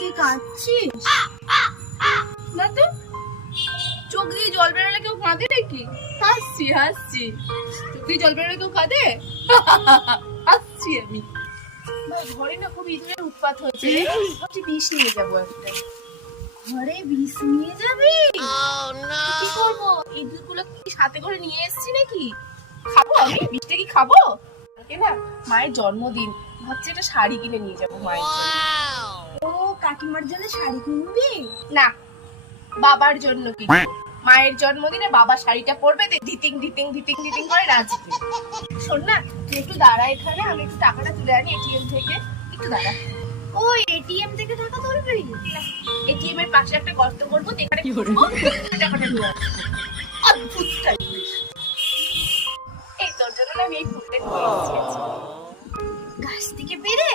তুই কাঁদছিস? না তো, চোখ দিয়ে জল বেরোলে কেউ কাঁদে নাকি? হাসছি হাসছি, চোখ দিয়ে জল বেরোলে কেউ কাঁদে? হাসছি আমি। ঘরে না খুব ইঁদুরের উৎপাত হয়েছে, ভাবছি বিষ নিয়ে যাবো একটা। ঘরে বিষ নিয়ে যাবি? কি করবো, ইঁদুর গুলো কি সাথে করে নিয়ে এসেছি নাকি? খাবো আমি বিষটা, কি খাবো? কালকে না মায়ের জন্মদিন, ভাবছি একটা শাড়ি কিনে নিয়ে যাবো মায়ের জন্য। ও, কাকিমার জন্য শাড়ি কিনবি? না, বাবার জন্য কিনবো। মায়ের জন্মদিনে বাবা শাড়িটা পরবে, ধিতিং ধিতিং ধিতিং ধিতিং করে নাচবে। শোন না, তুই একটু দাঁড়া এখানে, আমি একটু টাকাটা তুলে আনি এটিএম থেকে। একটু দাঁড়া। ও, এটিএম থেকে টাকা তুলবি? এটিএম এর পাশে একটা গর্ত করবো, এখানে করবো, টাকাটা নিয়ে আসবো। অদ্ভুত টাইপের। এই তোর জন্য না আমি এই ফুলটা নিয়ে এসেছি। গাছ থেকে পেরে?